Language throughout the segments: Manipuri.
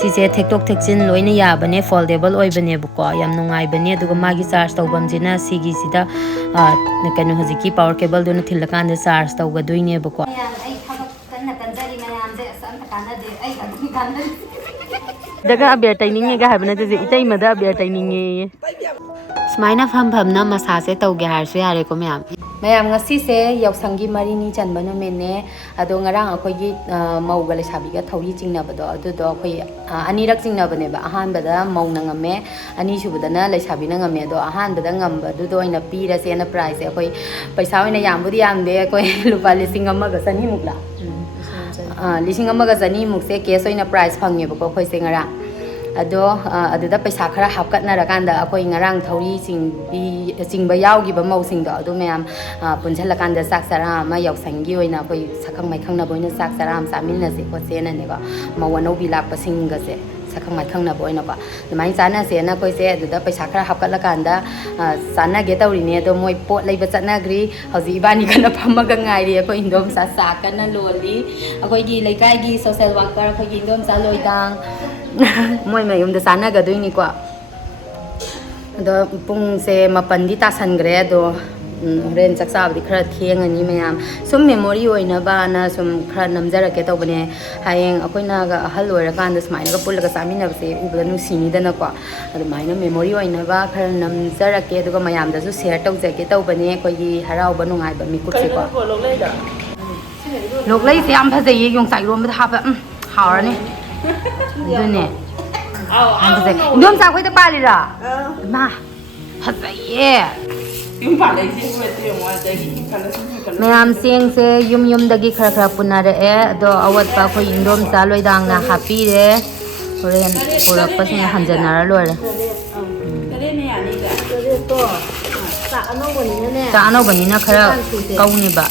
Sise thektok thekchin loina yabane foldable oibane yam nungaibane aduga magi charge tawbamjina sigi sida kanu hojiki power cable dona thilakanda charge tawgadoine bako daga abia taining ga habna je itai mada abia taining smaina famna massage tawge harsu yare ko myam ngasi se yaosangi marini chanbana mene ado ngarang akogi mauga lesabiga thori jingnabado adudo akoi anirak jingnabane ba ahanbada mauna ngame ani subadana lesabina ngame do ahanbada ngamba dudo ina pira sena price akoi paisa oina yambudi yamde akoi lupa lising amaga sani mukla lising amaga sani mukse case oina price phangye bako khoi se ngarang ado aduda paisa khara hapkatna rakanda akoi ngarang thori chingba yawgiba mausingdo adu myam punjhalakanda chak sara ma yaosangi oina akoi sakhang maikhang na boina chak sara am samina se ko sena ne ko mawano bi lakpa singa se sakhang maikhang na boina ko mai chana se na koi se aduda paisa khara hapkatlakanda chana ge tawrine do moi pot leiba chatna gri hoji ibani kana phamaga ngairi akoi indom sa kana loli akoi gi laikai gi social worker akoi gi indom sa loidang moi mayum da sana ga doini ko do pung se mapandi ta sangre do ren chaksa bi khara thengani mayam sum memory oina ba na sum khara namjara ke tawbane hayeng akoina ga ahal oira kan da smaina ga pulaga samina se ubda nu sini da na ko adu maina memory oina ba khara namjara ke duga mayam da su share tawje ke tawbane koi gi harau ba nungai ba mi kut se ko loklei se am phajai yong sai rom da ha ba haurani dune indom sa khoi da palira ma phajai yum pa lai se ko te mo da gi kala myam sing se yum dagi khara punare e do awat pa khoi indom sa loi dang na happy re horen purak pa sing hanjanara lore kare ne yani ga to sa ano bani na khara kauni ba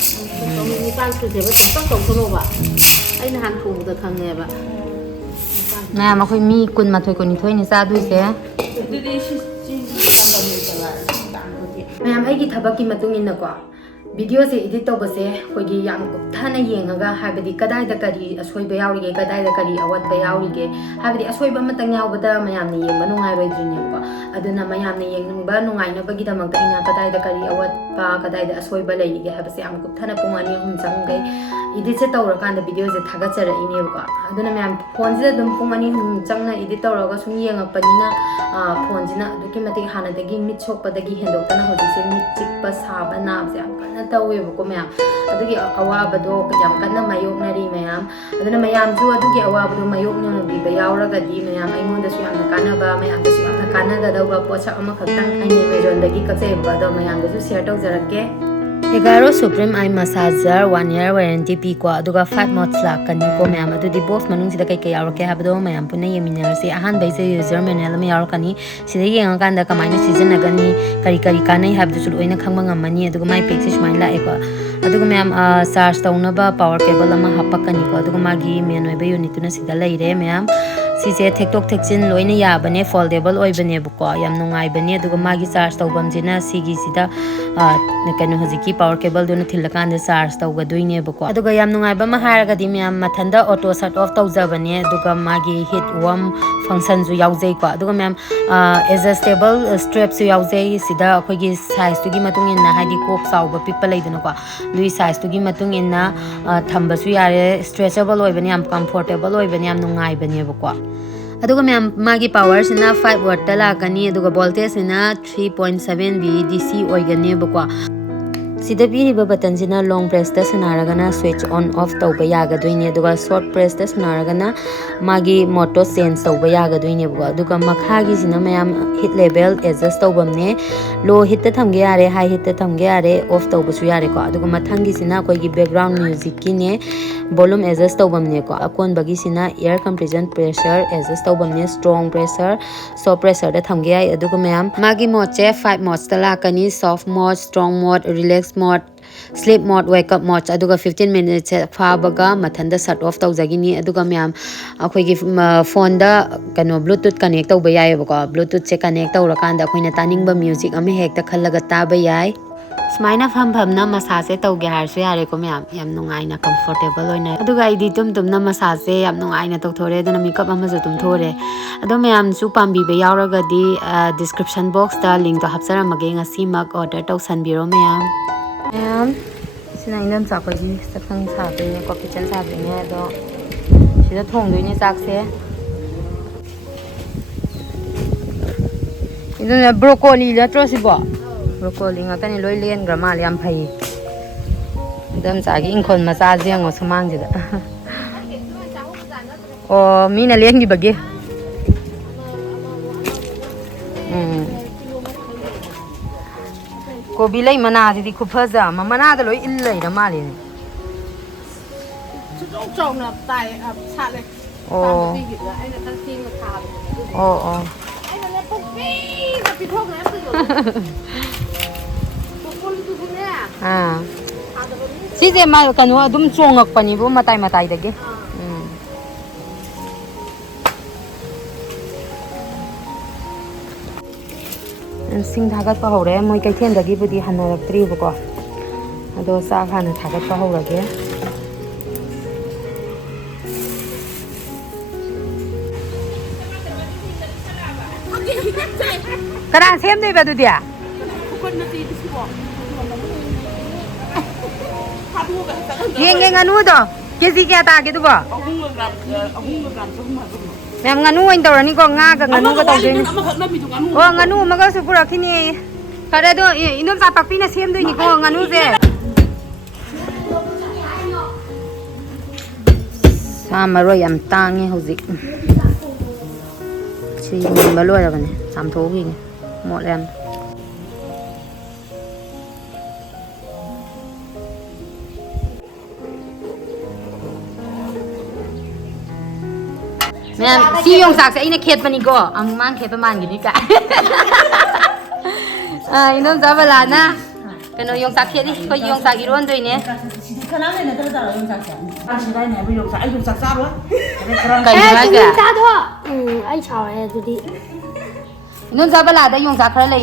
ni pan su se ba tong tong ba ai na han thu da khang ne ba myam akhoi mi kun ma thoi ko ni thoi ni sa du se myam ai gi thabak ki matung in na ko video se edit to base khoi gi yam thana yengaga habadi kadai da kari asoi ba yauri ge kadai da kari awat ba yauri ge habadi asoi ba matang yaw bada myam ni yeng manungai roi drin ko aduna myam ni yeng ba nungai na ba gi da mang ina kadai da kari awat pa kadai da asoi ba lai ge habase am ku thana pungani hum sang gai edit se tawra kan da video se thaga chara ine ko aduna myam phone se dum pungani hum chang na edit tawra ga sum yenga panina phone jina duki mati hana da gi mit chok pa da gi hendok tana hodi se mit chik pa sa ba na se am kana tawe ko myam adugi awaba do yam kana mayok nari myam aduna myam ju adugi awaba do mayok na bi ba yawra ga di myam ai mon da su yam kana ba myam da su yam kana ga da ba pocha ama khatang ai ne me jon da gi ka se ba do myam da su share tok jarake Egaro Supreme Eye Massager 1 year warranty pi ko aduga 5 months la kani ko myam adu di box manung sida kai kai yawra ke habdo myam punna yeminar se ahan bai se user manual me yawra kani sida yenga kan da kamaina season agani kari kanai habdu sul oina khangma ngamani aduga mai pack se smain la eko aduga myam charge tauna ba power cable ama hapakani ko aduga magi main oi ba unit na sida laire myam sise thektok thekchin loina yabane foldable oibane yam nungai bane aduga magi charge tawbamjina sigi sida kanu hojiki power cable dona thilakanda charge tawgadoine bako aduga yam nungai ba ma haraga di myam mathanda auto shut off tawjabane aduga magi heat warm function ju yaujai ko aduga myam adjustable strap su yaujai sida akogi size tu gi matung in na haidi kok sauba pikpa leidana ko lui size tu gi matung in na thamba su yare stretchable oibane yam comfortable oibane yam nungai bane bako aduga myam magi power sina 5 watt la kani aduga voltage sina 3.7 V DC oigane bako sida biriba button sina long press ta sanaragana switch on off tawba yaga doine aduga short press ta sanaragana magi motor sense tawba yaga doine bako aduga makhagi sina myam hit level adjust tawbamne low hit ta thamge yare high hit ta thamge yare off tawba su yare ko aduga mathangi sina koi gi background music ki ne volume adjust tawbamne ko akon bagi sina air compression pressure adjust tawbamne strong pressure soft pressure da thamge ai aduga myam magi mode che 5 modes ta la kani soft mode strong mode relax mode sleep mode wake up mode aduga 15 minutes fabaga mathanda shut off tawjagini aduga myam akhoi gi phone da kano bluetooth connect tawba yai bako bluetooth che connect tawra kanda akoina taningba music ama hekta khallaga taba yai ꯁꯨꯃꯥꯏꯅ ꯐꯝꯅ ꯃꯁꯥꯖꯁꯦ ꯇꯧꯒꯦ ꯍꯥꯏꯔꯁꯨ ꯌꯥꯔꯦꯀꯣ ꯃꯌꯥꯝ ꯌꯥꯝ ꯅꯨꯡꯉꯥꯏꯅ ꯀꯝꯐꯣꯔꯇꯦꯕꯜ ꯑꯣꯏꯅ ꯑꯗꯨꯒ ꯑꯩꯗꯤ ꯇꯨꯝꯅ ꯃꯁꯥꯖꯁꯦ ꯌꯥꯝ ꯅꯨꯡꯉꯥꯏꯅ ꯇꯧꯊꯣꯔꯦ ꯑꯗꯨꯅ ꯃꯤꯀꯞ ꯑꯃꯁꯨ ꯇꯨꯝꯊꯣꯛꯑꯔꯦ ꯑꯗꯣ ꯃꯌꯥꯝꯁꯨ ꯄꯥꯝꯕꯤꯕ ꯌꯥꯎꯔꯒꯗꯤ ꯗꯤꯁꯀ꯭ꯔꯤꯞꯁꯟ ꯕꯣꯛꯁꯇ ꯂꯤꯡꯛꯇꯣ ꯍꯥꯞꯆꯔꯝꯃꯒꯦ ꯉꯁꯤꯃꯛ ꯑꯣꯔꯗꯔ ꯇꯧꯁꯟꯕꯤꯔꯣ ꯃꯌꯥꯝ ꯁꯤꯅ ꯏꯅꯝꯆꯥ ꯑꯩꯈꯣꯏꯒꯤ ꯆꯥꯛꯁꯪ ꯁꯥꯗꯣꯏꯅꯦꯀꯣ ꯀꯤꯠꯆꯟ ꯁꯥꯗꯣꯏꯅꯦ ꯑꯗꯣ ꯁꯤꯗ ꯊꯣꯡꯗꯣꯏꯅꯦ ꯆꯥꯛꯁꯦ 이거는 브로콜리 ꯅꯠꯇ꯭ꯔꯣ ꯁꯤꯕꯣ 브로콜리 ꯉꯥꯛꯇꯅꯤ ꯂꯣꯏ ꯂꯦꯟꯈ꯭ꯔ ꯃꯥꯜꯂꯦ ꯌꯥꯝ ꯐꯩ ꯏꯟꯗꯝꯆꯥꯒꯤ ꯏꯪꯈꯣꯜ ꯃꯆꯥꯁꯦ ꯌꯦꯡꯉꯣ ꯁꯨꯃꯥꯡꯁꯤꯗ ꯑꯣ ꯃꯤꯅ ꯂꯦꯟꯈꯤꯕꯒꯤ ꯀꯣꯕꯤ ꯂꯩ ꯃꯅꯥꯁꯤꯗꯤ ꯈꯨꯐꯖ ꯑꯃ ꯃꯅꯥꯗ ꯂꯣꯏ ꯏꯜ ꯂꯩꯔ ꯃꯥꯜꯂꯦꯅꯦ ꯆꯥꯎꯅ ꯇꯥꯏ ꯁꯥꯠꯂꯦ ꯄꯥꯝꯕꯤꯒꯤꯗ ꯑꯩꯅ ꯈꯔ ꯊꯦꯡꯅ ꯊꯥꯕꯅꯦ ꯑꯣ ꯑꯩꯅꯅꯦ ꯄꯨꯡꯄꯤꯗ ꯄꯤꯊꯣꯛꯈ꯭ꯔꯦ ꯄꯨꯡꯄꯨꯜꯗꯨꯁꯨꯅꯦ ꯁꯤꯁꯦ ꯀꯩꯅꯣ ꯑꯗꯨꯝ ꯆꯣꯡꯉꯛꯄꯅꯤꯕꯨ ꯃꯇꯥꯏꯗꯒꯤ ꯁꯤꯡ ꯊꯥꯒꯠꯄ ꯍꯧꯔꯦ ꯃꯣꯏ ꯀꯩꯊꯦꯜꯗꯒꯤꯕꯨꯗꯤ ꯍꯟꯅꯔꯛꯇ꯭ꯔꯤꯕꯀꯣ ꯑꯗꯣ ꯆꯥꯛ ꯍꯥꯟꯅ ꯊꯥꯒꯠꯄ ꯍꯧꯔꯒꯦ ꯀꯅꯥ ꯁꯦꯝꯗꯣꯏꯕ ꯑꯗꯨꯗꯤ ꯌꯦꯡꯒꯦ ꯉꯥꯅꯨꯗꯣ ꯀꯦꯖꯤ ꯀꯌꯥ ꯇꯥꯒꯦ ꯑꯗꯨꯕꯣ ꯃꯌꯥꯝ ꯉꯥꯅꯨ ꯑꯣꯏꯅ ꯇꯧꯔꯅꯤꯀꯣ ꯉꯥꯒ ꯉꯥꯅꯨꯒ ꯇꯧꯗꯣꯏꯅꯤ ꯑꯣ ꯉꯥꯅꯨ ꯑꯃꯒꯁꯨ ꯄꯨꯔꯛꯈꯤꯅꯤ ꯐꯔꯦ ꯑꯗꯣ ꯏꯅꯣꯝꯆꯥ ꯄꯥꯛꯄꯤꯅ ꯁꯦꯝꯗꯣꯏꯅꯤꯀꯣ ꯉꯥꯅꯨꯁꯦ ꯁꯥ ꯃꯔꯣꯏ ꯌꯥꯝ ꯇꯥꯡꯉꯦ ꯍꯧꯖꯤꯛ ꯁꯤ ꯃꯨꯟꯕ ꯂꯣꯏꯔꯕꯅꯦ ꯆꯥꯝꯊꯣꯛꯈꯤꯒꯦ ꯃꯣꯠꯂꯦ ꯌꯥꯝ ꯃꯌꯥꯝ ꯁꯤ ꯌꯣꯡꯆꯥꯛꯁꯦ ꯑꯩꯅ ꯈꯦꯠꯄꯅꯤꯀꯣ ꯑꯃꯨꯛ ꯃꯥꯡ ꯈꯦꯠꯄ ꯃꯥꯟꯈꯤꯅꯤ ꯀꯥꯏ 이놈자 발라나 그노 용사 캐리 그 용사 이론도이네 짜도 아이 잘해 둘이 이놈자 발라다 용사 khara lei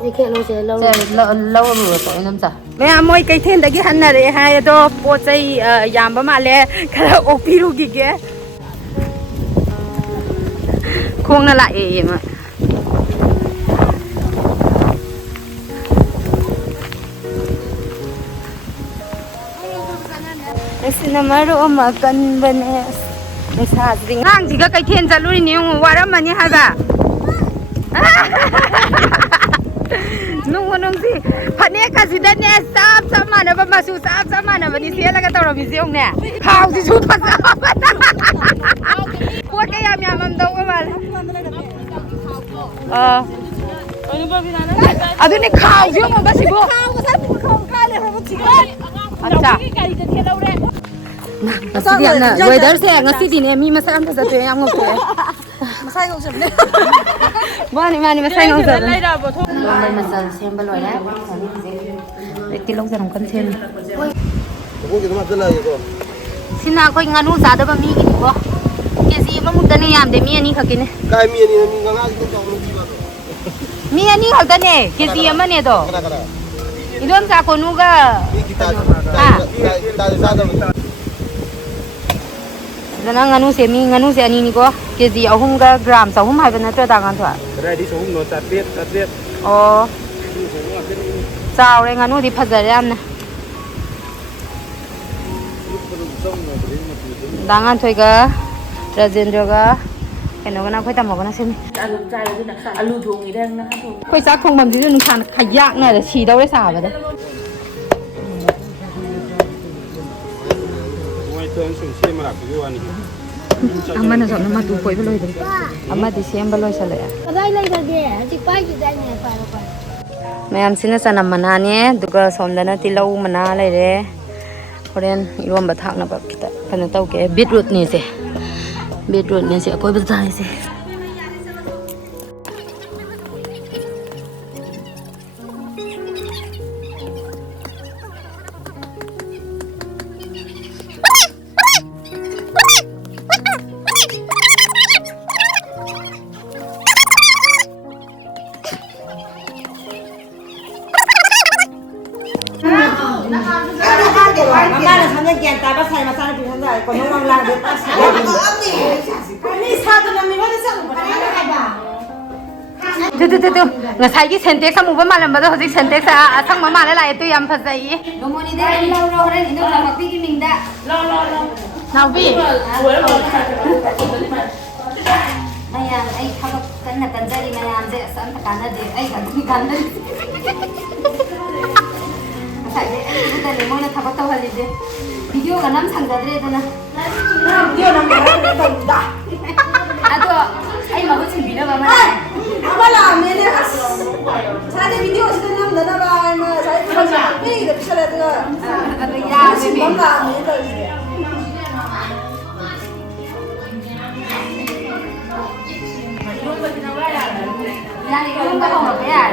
이렇게 놓으세요 ꯂꯧꯔꯨꯔꯣꯀꯣ 이놈자 ꯃꯌꯥꯝ ꯃꯣꯏ ꯀꯩꯊꯦꯜꯗꯒꯤ ꯍꯟꯅꯔꯛꯑꯦ ꯍꯥꯏ ꯑꯗꯣ ꯄꯣꯠ ꯆꯩ ꯌꯥꯝꯕ ꯃꯥꯜꯂꯦ ꯈꯔ ꯑꯣꯛꯄꯤꯔꯨꯈꯤꯒꯦ ꯈꯣꯡꯅ ꯂꯥꯛꯑꯦ ꯃꯣꯏ ꯑꯁꯤꯅ ꯃꯔꯨ ꯑꯃ ꯀꯟꯕꯅꯦ ꯅꯤꯁꯥꯁꯤꯗꯤ ꯉꯥꯡꯁꯤꯒ ꯀꯩꯊꯦꯜ ꯆꯠꯂꯨꯔꯤꯅꯦ ꯌꯦꯡꯉꯨ ꯋꯥꯔꯝꯃꯅꯤ ꯍꯥꯏꯕ ꯅꯨꯡꯁꯤ ꯐꯅꯦꯛꯀꯁꯤꯗꯅꯦ ꯆꯞ ꯃꯥꯟꯅꯕ ꯃꯆꯨ ꯆꯞ ꯃꯥꯟꯅꯕꯅꯤ ꯁꯦꯠꯂꯒ ꯇꯧꯔꯝꯃꯤꯁꯦ ꯌꯦꯡꯉꯨꯅꯦ ꯈꯥꯎꯁꯤꯁꯨ ꯐꯖꯕ ꯄꯣꯠ ꯀꯌꯥꯝ ꯌꯥꯝꯃꯝꯗꯧꯕ ꯃꯥꯜꯂꯦ ꯑꯗꯨꯅꯦ ꯈꯥꯎꯁꯨ ꯌꯦꯡꯉꯣꯕ ꯁꯤꯕꯨ ꯉꯁꯤꯗꯤ ꯌꯥꯝꯅ ꯋꯦꯗꯔꯁꯦ ꯉꯁꯤꯗꯤꯅꯦ ꯃꯤ ꯃꯁꯛ ꯌꯥꯝ ꯐꯖꯊꯣꯛꯑꯦ ꯌꯥꯝ ꯉꯧꯊꯣꯛꯑꯦ ꯃꯁꯥ ꯌꯧꯖꯕꯅꯦ ꯃꯥꯅꯤ ꯃꯁꯥ ꯉꯧꯖꯕꯅꯦ ꯂꯣꯟꯕꯩ ꯃꯆꯜ ꯁꯦꯝꯕ ꯂꯣꯏꯔꯦ ꯇꯤꯜꯍꯧ ꯆꯅꯝ ꯀꯟꯅ ꯁꯦꯝꯃꯤ ꯁꯤꯅ ꯑꯩꯈꯣꯏ ꯉꯥꯅꯨ ꯆꯥꯗꯕ ꯃꯤꯒꯤꯅꯤꯀꯣ ꯀꯦꯖꯤ ꯑꯃꯃꯨꯛꯇꯅꯦ ꯌꯥꯝꯗꯦ ꯃꯤ ꯑꯅꯤ ꯈꯛꯀꯤꯅꯦ ꯃꯤ ꯑꯅꯤ ꯈꯛꯇꯅꯦ ꯀꯦꯖꯤ ꯑꯃꯅꯦꯗꯣ 이놈자 건우가 ꯅꯪ ꯉꯥꯅꯨꯁꯦ ꯃꯤ ꯉꯥꯅꯨꯁꯦ ꯑꯅꯤꯅꯤꯀꯣ ꯀꯦꯖꯤ 3ꯒ ꯒ꯭ꯔꯥꯝ 300 ꯍꯥꯏꯕ ꯅꯠꯇ꯭ꯔꯣ ꯇꯥꯉꯥꯟꯊꯣꯏ ꯀꯗꯥꯏꯗꯤ 300ꯅꯣ 800 ꯑꯣ ꯆꯥꯎꯔꯦ ꯉꯥꯅꯨꯗꯤ ꯐꯖꯔꯦ ꯌꯥꯝꯅ ꯇꯥꯉꯥꯟꯊꯣꯏꯒ ꯔꯥꯖꯦꯟꯗ꯭ꯔꯒ ꯀꯩꯅꯣꯒꯅ ꯑꯩꯈꯣꯏ ꯇꯥꯃꯣꯒꯅ ꯁꯦꯝꯃꯤ ꯑꯂꯨ ꯊꯣꯡꯉꯤꯔ ꯉꯥ ꯊꯣꯡꯉꯤꯔ ꯑꯩꯈꯣꯏ ꯆꯥꯛ ꯊꯣꯡꯐꯝꯁꯤꯁꯨ ꯅꯨꯡꯁꯥꯅ ꯈꯌꯥꯛꯅꯔꯦ ꯁꯤꯗꯧꯔꯦ ꯁꯥꯕꯗ ꯑꯃꯅꯁꯨ ꯑꯃꯅ ꯃꯇꯨ ꯀꯣꯏꯕ ꯂꯣꯏꯗ꯭ꯔꯤ ꯑꯃꯗꯤ ꯁꯦꯝꯕ ꯂꯣꯏꯁꯜꯂꯛꯑꯦ ꯀꯗꯥꯏ ꯂꯩꯔꯒꯦ ꯍꯧꯖꯤꯛ ꯄꯥꯏꯈꯤꯗꯥꯏꯅꯦ ꯄꯥꯏꯔꯣ ꯃꯌꯥꯝꯁꯤꯅ ꯆꯅꯝ ꯃꯅꯥꯅꯦ ꯑꯗꯨꯒ ꯁꯣꯝꯗꯅ ꯇꯤꯜꯍꯧ ꯃꯅꯥ ꯂꯩꯔꯦ ꯍꯣꯔꯦꯟ ꯏꯔꯣꯝꯕ ꯊꯥꯛꯅꯕ ꯈꯤꯇ ꯀꯩꯅꯣ ꯇꯧꯒꯦ ꯕꯤꯠꯔꯨꯠꯅꯦꯁꯦ ꯕꯤꯠꯔꯨꯠꯅꯦꯁꯦ ꯑꯀꯣꯏꯕꯗ ꯊꯥꯏꯁꯦ ฉันยังแกนตายภาษามาสร้างปีฉันได้คนน้องวางลางเด็กภาษานี่ชาตินั้นมีว่าจะสั่งมาได้ไหมบ้าง 뚜뚜뚜뚜 ngasai sentek sa muba malam bado hozik sentek sa athang mama la lai tu yam phasai nomoni de lo ren ino la makpi ki mingda naubi mayam ai thawak kanna kanjari mayam je san takana de ai gadni kanna sai de ai buda le mona thawak taw hali de video ga nam sangadre dana video nam ga da ado ai mago chingina ba ma apa lah ini saya video sudah nam dah dah saya kerja ini dah bisa lihat tu ado ya sih bangga ini tu ya ni belum tahu apa ya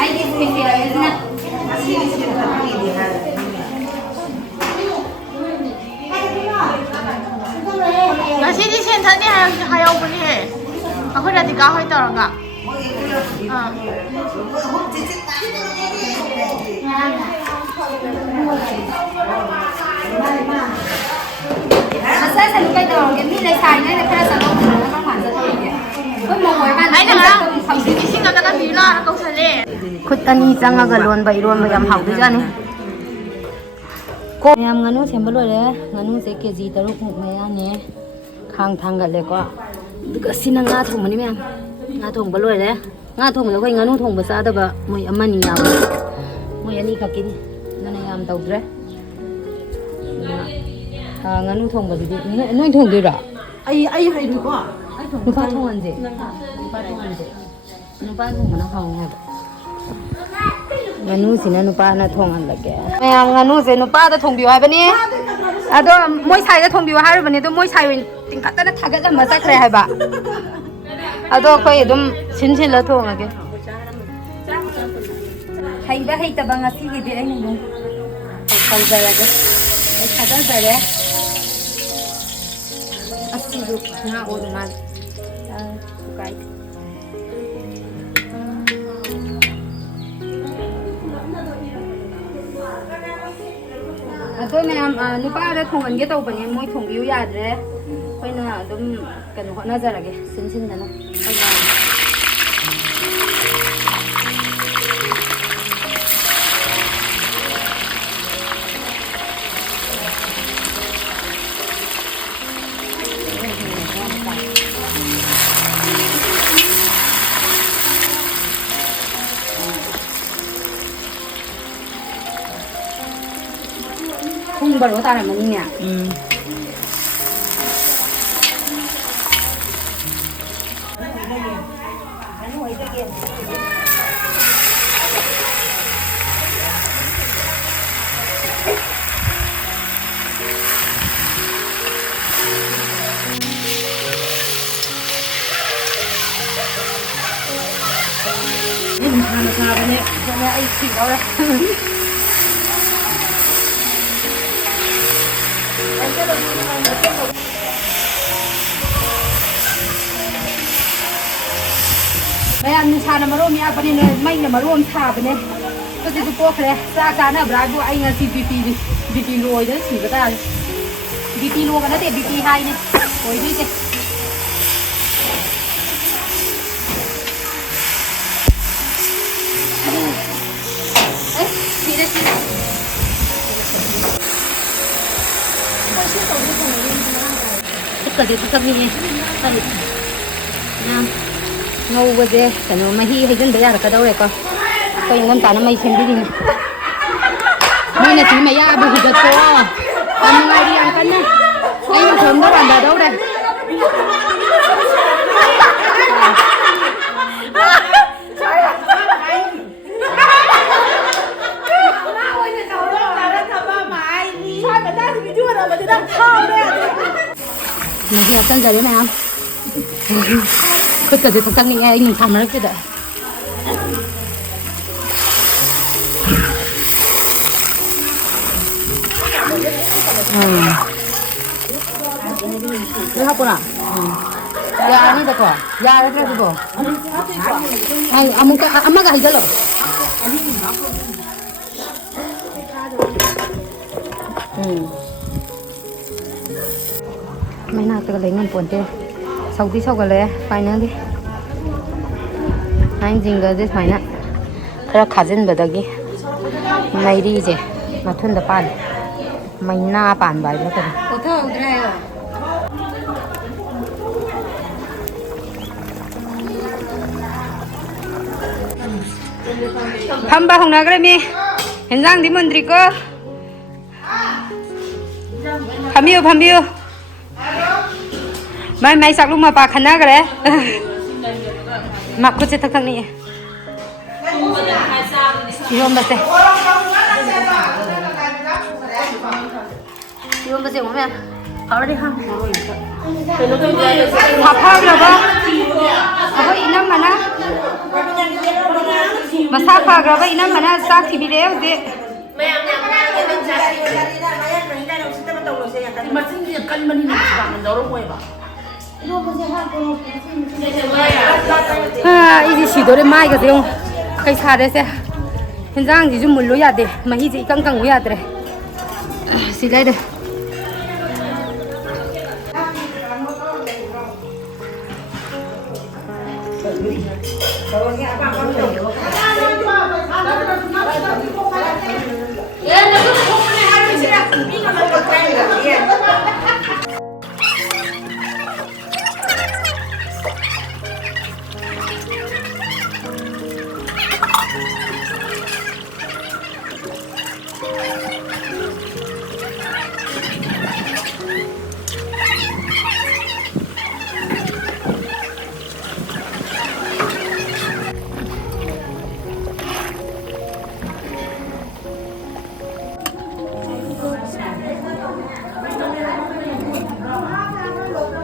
ai đi về về rồi nè ngasi디 센터니 하여분이 해. 아그래도 가호 있더라가. Saya selalu kata orang ni le sai ni le kena selalu orang mana satu ni. Kau mau buat mana? 아니 내가 ngasi디 생각하다 빌라 거기서래. khut ani changaga lon ba iron ba yam haudu jani ko yam nganu semba lo le nganu se kg 3 muk me ya ne khang thang ga le ko duga sinanga thong mani me nga thong ba lo le nga thong lo ko nganu thong ba sa da ba moi amani ya moi ani ka kin nana yam tawdre nganu thong ba di noi thong de ra ai hay được quá nupa thong anje nupa thong mana khang ha nganu sina nupa na thong an lage mayam nganu se nupa da thong biwa bani ado moi sai da thong biwa har bani do moi sai win tingkat da thaga da ma sakre hai ba ado koi dum sin sin la thong age hai ba hai ta ba ngasi gi de ai nu khal da la ga ai khada da re asi du na o du ma kai tôi này nupa đã thùng ăn cái tàu bẩn môi thùng yếu ya đấy, coi là đúng cần họ nó ra là cái xin xin là nó, không bao lâu ta làm mình nè. Ini mana ni? Jangan air sih orang. Mayam chana marom ya pani ne mai na marom tha bane to ti ko khre sa ka na bra bu ai nga si bp loi da si ba ta bp lo ka na te bp hai ne koi đi ke đi đây cái gì cái gì này nam ngâu bơ dê cái nó mà hi hay dân bây giờ là cái đâu đấy con coi những con cá nó mày xem đi đây là chỉ mày à bự hít được co ăn ngay đi ăn cân nhá anh sớm đó bạn ở đâu đây mày hiểu cân giờ đấy mày không khut cả gì thằng tăng nghe anh mình thầm nó cái đấy Nó hấp à 야니다고. 야라고. 아이 아무가 하이절로. Mấy nào tôi lấy ngân buồn thế sau cái lấy phải nữa đi anh dình cái gì phải nữa cái khá dân bật đi này đi gì mà thun đã pan mày na pan bài đó thôi Hamba không nói cái mi hiện đang đi mình đi cơ Phamio Mai sak lu ma pa khana kare mak khut se thak ni irom ba se mama already ha pha la ba ahoi inam mana masa pha ga ba inam mana sak thi bi de je 이제 시도를 많이 가세요. 그이 살에서 현장 지금 물로야 돼. 많이 이제 깡깡 오야 돼. 시래들.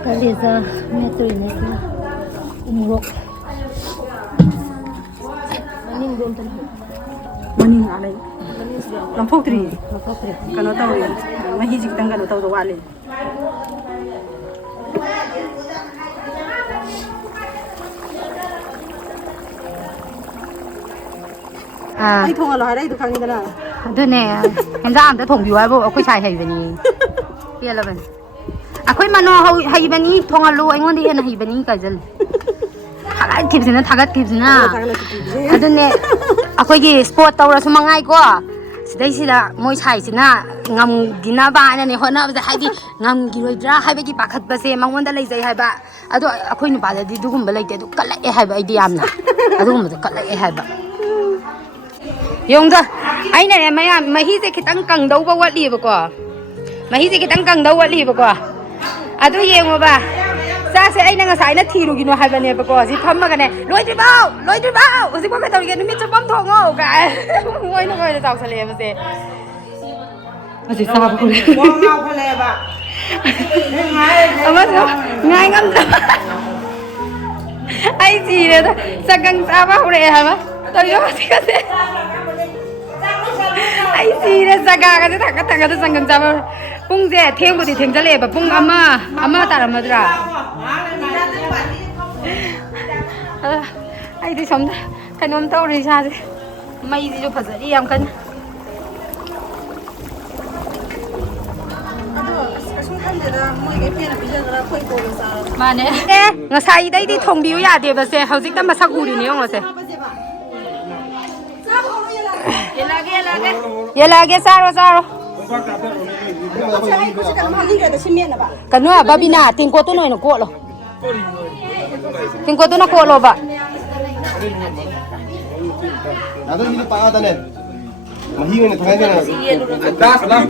Kaliza metro ini sih umrok. Maning belum tentu. Maning ada. Lampau tri. Kalau tahu ya, masih jik tanggal tahu tu wale. Ai thong aloi đấy, tu khang ni kana. Aduh nih, 현장 때 통비와 뭐 aku saya ini. Biar lah ben. Aku mana hai bani thongalu aingon di na hai bani kajal. Thagat kibsina. Aduh nih, aku gi sport tahu rasa mangai ko. Sida moi chai sina ngam gina ba na ni hona ba hai di ngam gi roidra hai ba gi pakhat ba se mangon da lai jai hai ba. Aduh aku ni ba da di dugum ba lai te du kala e hai ba ai di amna. Aduh mo kala e hai ba. Yongda, ai nè mày hi sẽ cái tăng cần đâu bao quát đi bữa qua, mày hi sẽ cái tăng cần đâu quát đi bữa qua, à tôi yenghnba, sao sẽ ai năng sai nó thi được cái nó hai bên này bữa qua, chỉ thầm mà cái này, lôi đi bao, chỉ có cái tàu cái nó biết cho bấm thòng ngô cả, ngồi nó tàu xe lẹ mà sẽ, mà chỉ sao bữa Ngao phải lẹ bà. ngay ngâm ai gì đấy, sao căng sao bao lẹ hả má, tôi nói gì cái gì. Ai gì đấy, jaga cái thằng cái sang gần sao bung dễ thêm một tí thêm cho lẹ bà bung ama ta làm gì ra ai đi sống cái nón tàu đi xa gì mày gì cho phải đi làm cân mà nè ngà sai đây đi thùng biếu ya đẹp là xe hậu dịch tâm mà sao cù đi nhiều ngà xe ye lagi saro kan nữa babi na tiếng cô tôi nói nó cô lo tiếng cô tôi nó cô lo ba Ada ni pa ada ne. Mahi ni thongai ne. Das lam.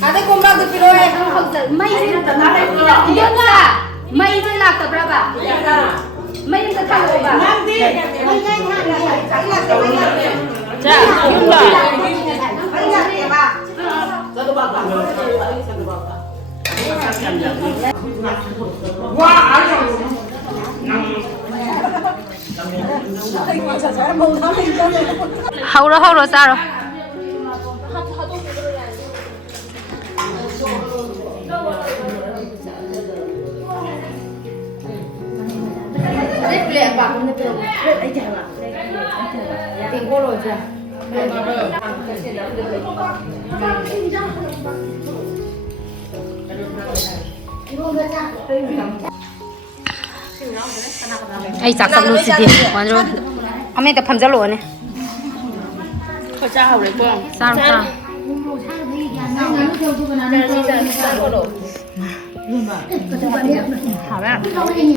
ada kumbang tu kilo mai je lah tak berapa mai je tak berapa Chak, yenghnba. Hau rồi sao rồi? 플레이 바꾸는 거 플레이 있잖아. 땡고로자. ai chặt xong luôn xịt đi hoàn rồi ông ấy tập phẩm giá lụa này Thôi cha hầu đấy con. sao sao hảo đấy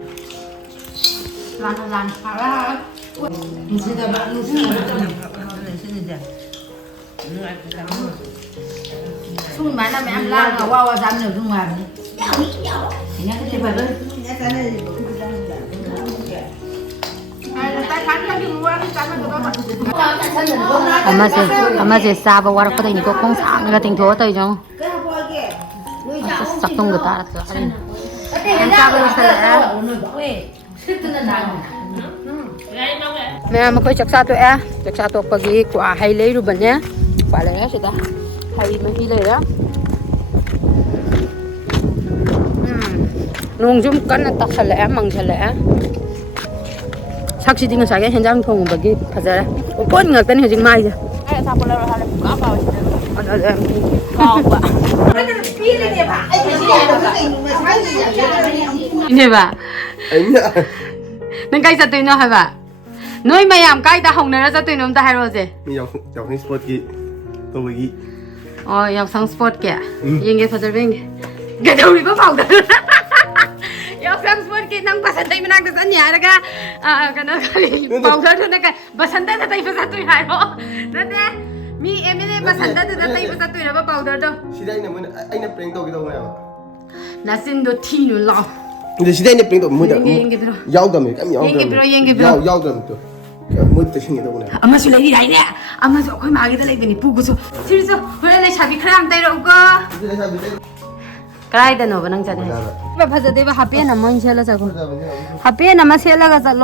lan hảo đấy Xung bán là mẹ ăn lan mà wow dám được xung bán nhá cái vật đấy 아마제 싸바 와라파다 이거 공상 같은 거 어떠죠? 싹동 거 따랐어. 싸바로 살아. Mẹ mà coi chắc sao tụi bagi quả hay lấy rồi bận nhé quả này sẽ ta hay mà đi lấy đó nung zum cắn tắc sợi lẽ măng sợi lẽ sắc xí tiếng sáng hiện đang thùng bagi thật ra con ngược tên hình dung mai rồi Ai sao con lâu rồi có vào em con quá. nè bà nên cái sao tụi nó hay bà nói mày làm cái ta hồng này nó sao tụi nó ta hay rồi gì mi yaosang sport ki to bagi yaosang sport kìa yenghnba phát triển cái đầu đi có phòng đó yaosang sport kìa năng phát triển mình đang nhà đó cái nó cái phòng đó thôi cái phát triển đó tay phát triển hay đó đó thế mi em này phát triển đó tay phát triển nó bao đó đâu sidai na mun ai na prank to ki to na na xin đồ thi nữa lo 근데 sidai na prank to mu da yaw dam kam yaw dam yaw dam to mu ta sing da na 아마수 레디 라이네 아마수 거의 마기다 레이더니 부구수 실수 그래 샤비 크람 때려고 그라이다 너 버능 자네 바 파자데 바 하피에 남아 인샬라 자고 하피에 남아 셀라가 자로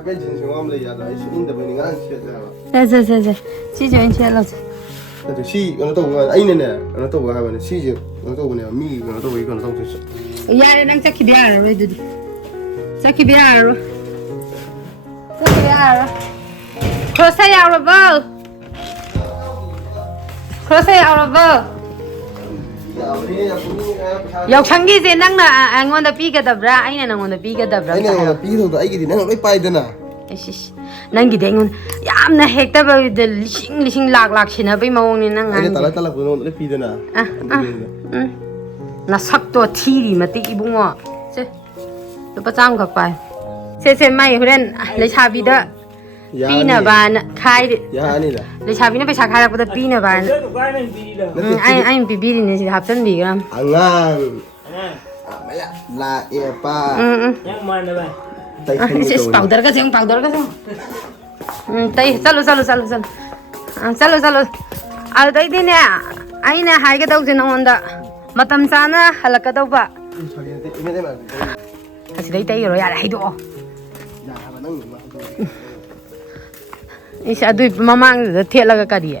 wa ben jin sing am le ya da ai sing da ben ngan che da 자자자자 시저 인샬라 da si ono to ga ai ne ne ono to ga ha ben si je ono to ne mi ono to ga ono to so 야래 랑 자키 비아라 레디 자키 비아라 자키 비아라 크로스 야오라버 크로스 야오라버 yaosang기제 낭나 안원다 삐가다브라 아이나 낭원다 삐가다브라 ai ne pi to ai ki di nang loi pai da na 에시시 난기 댕은 얌나 헥다버데 리싱 락락 시나베 마옹니 낭 ai ne 안기 tala ko no le pi da na 나 sakto 티리 마티 이붕어 세 루파 짱 각바이 세세 마이 후렌 레샤비다 피나반 카이 ya ni da 레샤비나 베샤 카이라보다 피나반 아이 비비리네 지 합선 비그람 angang maya la e pa tai khani इसे to पाउडर का से तै चलो अल तै दिने आइना हाइगे दौसे नंगोंदा मतम चाना हलकदौबा असिदै तैरो यार हाइदो इस अदुइ ममांग थेलगा करी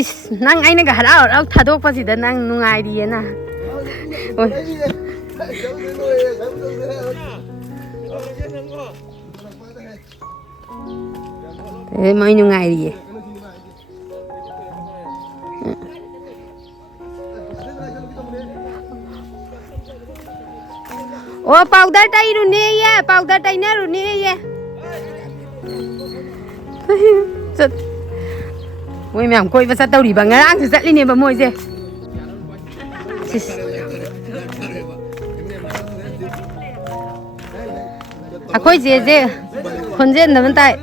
इस नंग आइना गा हराउ थादोकपसिदा नंग नुंगाइरियेना ओइ mới như ngày gì ô powder tay rồi nè ya powder tay nè rồi nè ya ôi mẹ coi vào sao tao đi bằng ngang thì dẫn lên nè bà môi gì à coi gì con gì nó vẫn tại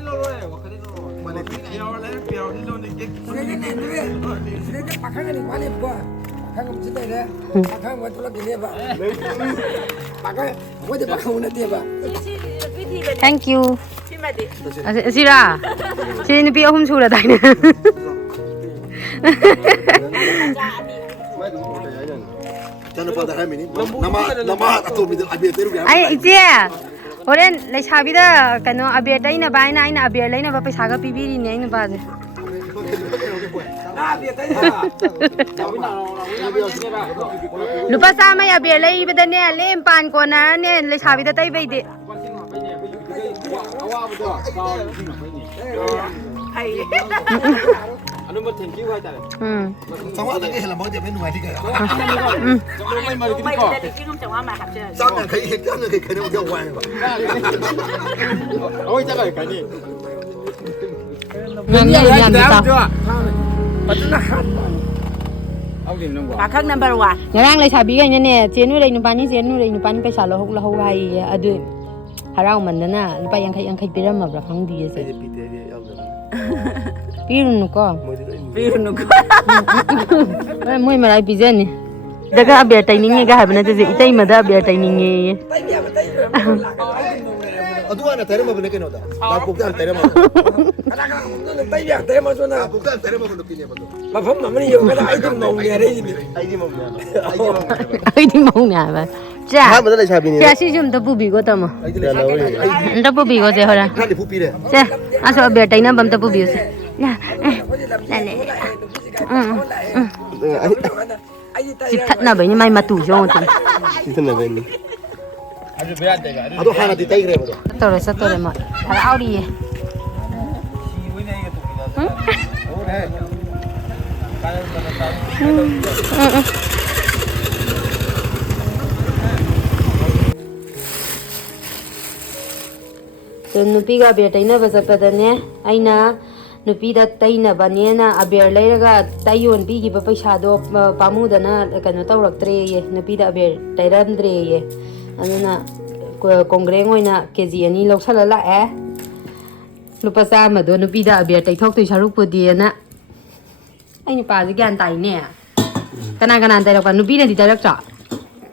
Thank you. Sira, sini pi ahum sura tadi. Ay, ije. Oren, lesabi dah, kano abiyar dah ina bayi na ina abiyar lain apa pesaga pipi ini ina baze. lupa sama ya biar lagi bedanya lem pan kona ne le sabi da tai bai de Ano mo thank you hai ta. Trong đó cái là món đẹp bên ngoài thì cái. May mà cái ko. Trong là cái nó đâu ngoài mà. Ôi chắc là cái này. ngan ne yan ta Ông gì nó Bà khắc number 1 ngarang le sabi ga ne chenu re nu pani chenu re nu pani pe sa lo ho gai adu harau man na lupa yang khai piram ma bra khang di se pirun ko moi ma lai pizen ni daga abia taining ga habna te itai ma da abia taining ye Aduana tere ma bene ke no da. Da pukta tere ma. Tay việc thế mà cho nào Pukta tere ma bene kini ma do. mà phóng mà mới nhiều cái đại cái màu nhà đấy gì Ai di ma. ai di mau na ba cha Ha ma da cha bi ni. cha si jum ta bu bi go ta ma Ai di la oi. ta bu bi go je hora Ha di pu pi de. cha aso abia tainan bam ta bu bi se la si that na ba ni mai ma tu jong ta Itu na ben. Ano ba yan teka? Ado hana di tai re ma do. sa to re ma hara auri ye तो नुपी का बेर तैना बजपदने आइना नुपी दा तैना बनेना अबेर लेरगा तैयोन पी की पैसा दो पामुदना कनो तौरक्त्रे ये नुपी दा अबेर तैरंद्रे ये अदुना कांग्रेंग ओइना केजी अनि लौसला लाए लुपा चामा दो नुपी दा अबेर तैथोक तुइ सरुक पुदिना ai नुपा जे ज्ञान ताइने कना कना तैरका नुपी ने दि तैरक्चा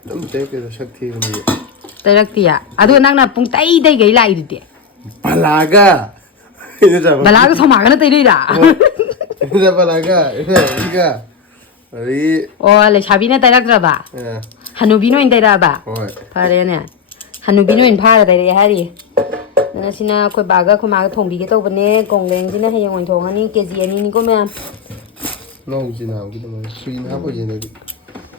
Dum te ke shakti ni. तैरक्तिया अदु नंगना पुंग तै दै गै लाई दिते Balaga. Ini siapa? बलाग समागना तैरैरा Ini siapa balaga? Ini ka. Ari. ओ ले साबिना तैरक्त्रबा Ya. हनुबी नो इन तैराबा Oi. फारेने हनुबी नो इन फारा तैरे हारी नना सिना खोइ बागा खोइ मागा थोंबीगे तौबने कोंगलेंग सिना हेयंग ओइन थोंगानी केजी अनि नि को ma'am Nong jina, kita mau. Sugi na po jina.